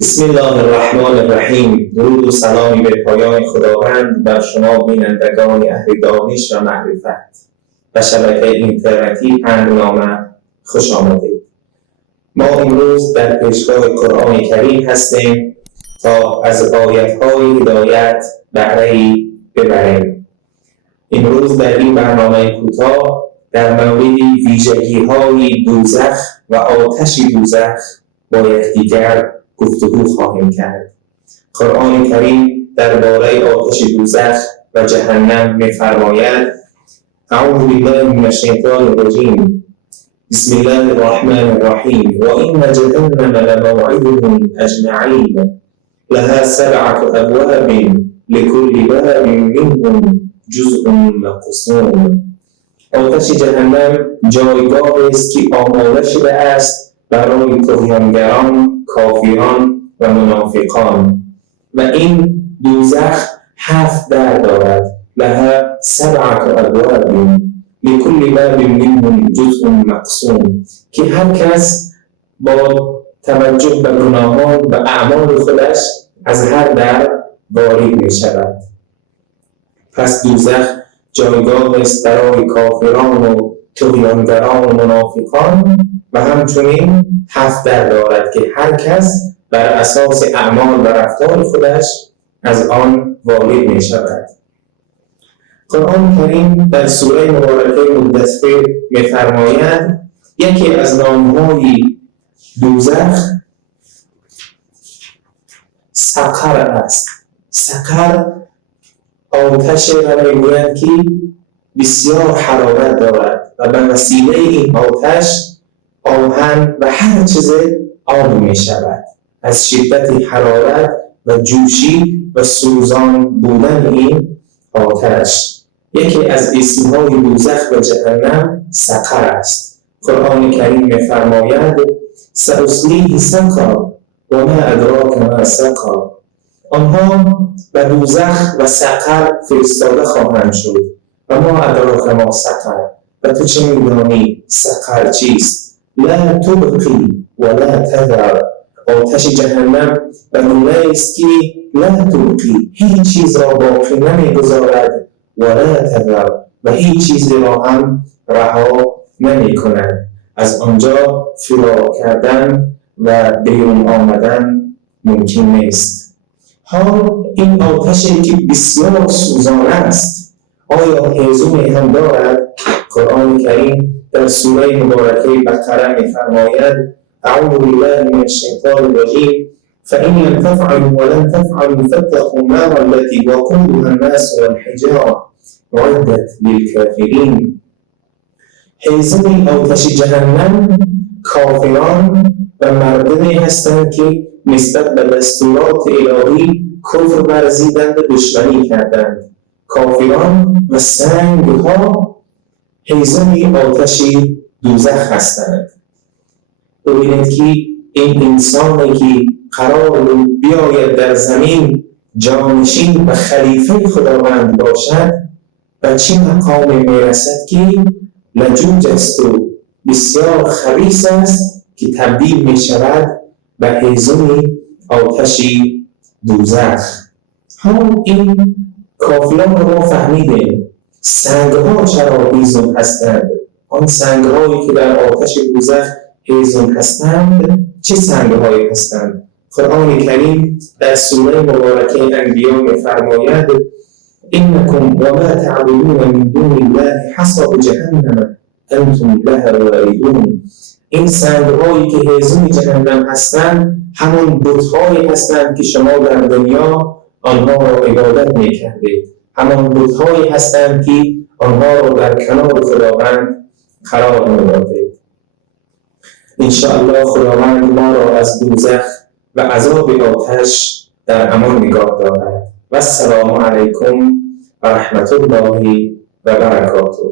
بسم الله الرحمن الرحیم. درود و سلامی به پایان خداوند بر شما بینندگان اهل دانش و معرفت و شبکه اینترنتی پندنامه خوش آمدید. ما امروز در پیشگاه قرآن کریم هستیم تا از آیت‌های هدایت بهره‌ای ببریم. امروز در این برنامه کوتاه در مورد ویژگی‌های دوزخ و آتش دوزخ با یکدیگر گفتگو خواهیم کرد. قرآن کریم درباره آتش دوزخ و جهنم می‌فرماید: اعوذ بالله من الشیطان الرجیم بسم الله الرحمن الرحیم و این جهنم لموعدهم اجمعین لها 7 ابواب لكل باب منهم جزء مقسوم. آتش جهنم جایگاه است که آماده شده است برای طغیانگران، کافران و منافقان، و این دوزخ 7 در دارد. لها 7 ابواب لكل باب منهم جزء مقسوم، که هر کس با توجه به گناهان و اعمال خودش از هر در وارد می شود. پس دوزخ جایگاه است برای کافران و طغیانگران و منافقان و همچنین 7 در دارد که هر کس بر اساس اعمال و رفتار خودش از آن وارد می شود. قرآن کریم در سوره مبارکه مدثر می فرماید یکی از نامهای دوزخ سقر است. سقر آتش را میگویند که بسیار حرارت دارد و به وسیله این آتش آهن و هر چیز آب می شود. از شدت حرارت و جوشی و سوزان بودن این آتش. یکی از اسمهای دوزخ و جهنم سقر است. قرآن کریم می فرماید سأصلیه سقر و ما ادراک ما سقر. آنها به دوزخ و سقر فرستاده خواهند شد. و ما ادراک ما سقر، و تو چه می‌دانی سقر چیست؟ لا تبقی و لا تذر. آتش جهنم بگونه است که لا تبقی، هیچ چیز را باقی نمی‌گذارد، و لا تذر، و هیچ چیزی را هم رها نمی‌کند. از آنجا فرار کردن و بیرون آمدن ممکن نیست. حال این آتشی که بسیار سوزان است، آیا هیزمی هم دارد؟ قرآن کریم در سوره مبارکه بقره می‌فرماید اعوذ بالله من الشیطان الرجیم فإن لم تفعلوا ولن تفعلوا فاتقوا النار التي وقودها الناس والحجارة أعدت للكافرین. هیزم آتش جهنم کافران و مردمی هستند که نسبت به دستورات الهی کفر ورزیدند و دشمنی کردند. کافران و سنگ‌ها هیزم آتش دوزخ هستند. ببینید که این انسانی که قرار بیاید در زمین جانشین و خلیفه خداوند باشد و چه مقام میرسد که لجوج است و بسیار خبیث است که تبدیل می شود به هیزم آتش دوزخ. هم این کافران رو ما فهمیدیم سنگ‌ها چرا هیزم هستند. آن سنگ‌هایی که در آتش دوزخ هیزم هستند چه سنگ‌هایی هستند؟ قرآن کریم در سوره مبارکه انبیاء می‌فرماید انکم و ما تعبدون من دون الله حصب جهنم انتم لها واردون. این سنگ‌هایی که هیزم جهنم هستند همون بت‌هایی هستند که شما در دنیا آنها را عبادت می‌کردید. همان بت‌هایی هستند که آنها را در کنار خداوند قرار می‌دادید. انشاءالله خداوند ما را از دوزخ و عذاب آتش در امان نگاه دارد. و السلام علیکم و رحمت الله و برکاته.